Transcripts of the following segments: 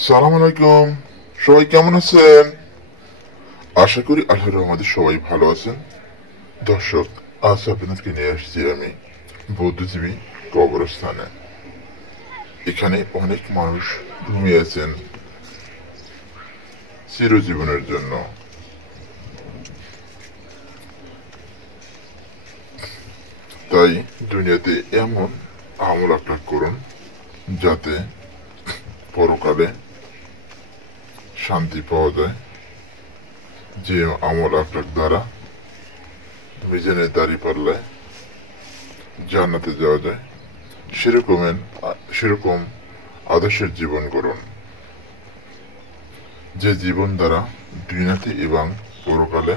সালাম আলাইকুম। সবাই কেমন আছেন? আশা করি আল্লাহর রহমতে সবাই ভালো আছেন। দর্শক, আজ আপনাদেরকে নিয়ে আসছি আমি বৌদ্ধজীবী কবরস্থানে। এখানে অনেক মানুষ ঘুমিয়ে আছেন চিরজীবনের জন্য। তাই দুনিয়াতে এমন আমল আপনার করুন যাতে পরকালে শান্তি পাওয়া যায়। যে আমল আপনার দ্বারা মিজানের দাড়ি পাল্লায় জান্নাতে যাওয়া যায়, সেরকম আদর্শের জীবন গড়ুন, যে জীবন দ্বারা দুনিয়াতে এবং পরকালে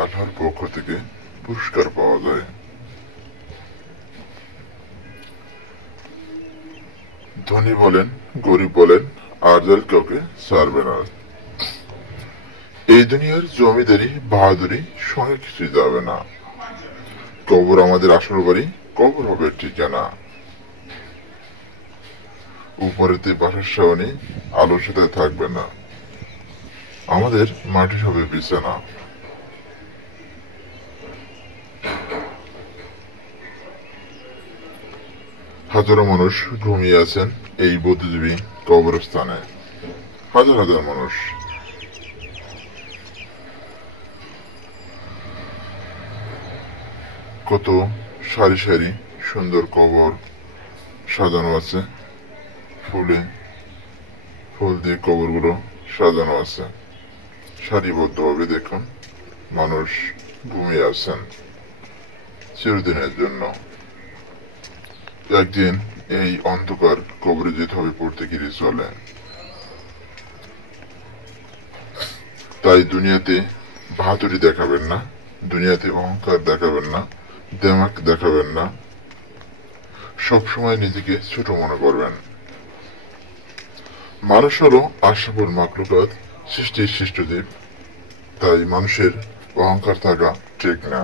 আল্লাহর পক্ষ থেকে পুরস্কার পাওয়া যায়। ধনী বলেন, গরিব বলেন, আরজাল কাউকে ছাড়বে না। এই দুনিয়ার জমিদারি বাহাদুরি সঙ্গে কিছুই যাবে না। কবর আমাদের আসল বাড়ি, কবর হবে ঠিকানা। উপরেতে বাসার সাওনি, আলোর সাথে থাকবে না। আমাদের মাটি হবে বিছানা। হাজারো মানুষ ঘুমিয়ে আছেন এই বুদ্ধিজীবী কবরস্থানে। হাজার হাজার মানুষ। কত সারি সারি সুন্দর কবর সাজানো আছে। ফুলে ফুল দিয়ে কবরগুলো সাজানো আছে সারিবদ্ধভাবে। দেখুন, মানুষ ঘুমিয়ে আছেন চিরদিনের জন্য। একদিন এই অন্ধকার কবরে যেতে হবে, পড়তে গিয়ে চলে। তাই দুনিয়াতে বাহাদুরি দেখাবেন না, দুনিয়াতে অহংকার দেখাবেন না, দেমাক দেখাবেন না। সবসময় নিজেকে ছোট মনে করবেন। মানুষ হলো আশরাফুল মাখলুকাত, সৃষ্টির সৃষ্টজীব। তাই মানুষের অহংকার থাকা ঠিক না।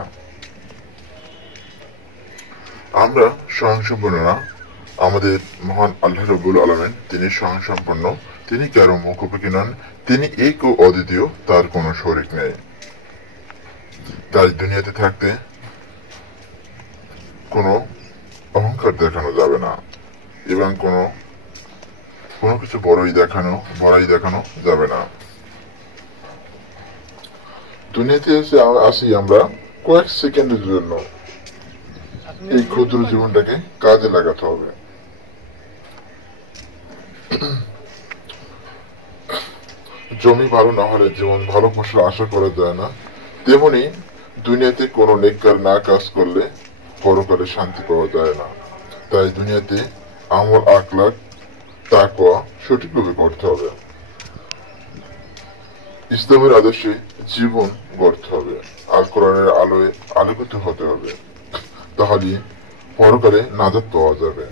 আমরা স্বয়ংসম্পন্ন না। আমাদের মহান আল্লাহ রাব্বুল আলামিন, তিনি স্বয়ংসম্পন্ন। তিনি কারো মুখোপেক্ষী নন। তিনি এক ও অদ্বিতীয়, তার কোনো শরিক নেই। তাই দুনিয়াতে থাকতে কোনো অহংকার দেখানো যাবে না, এবং কোনো কোনো কিছু বড়াই দেখানো যাবে না। দুনিয়াতে আসি আমরা কয়েক সেকেন্ডের জন্য। এই ক্ষুদ্র জীবনটাকে কাজে লাগাতে হবে। জমি ভালো না হলে যেমন ভালো ফসল আশা করা যায় না, তেমনি দুনিয়াতে কোনো নেককার না কাজ করলে পরকালে শান্তি পাওয়া যায় না। তাই দুনিয়াতে আমল আখলাক তাকওয়া সঠিকভাবে করতে হবে। ইসলামের আদর্শে জীবন গড়তে হবে। আল কোরআনের আলোয় আলোকিত হতে হবে। তাহলে পরকালে নাজাত পাওয়া যাবে।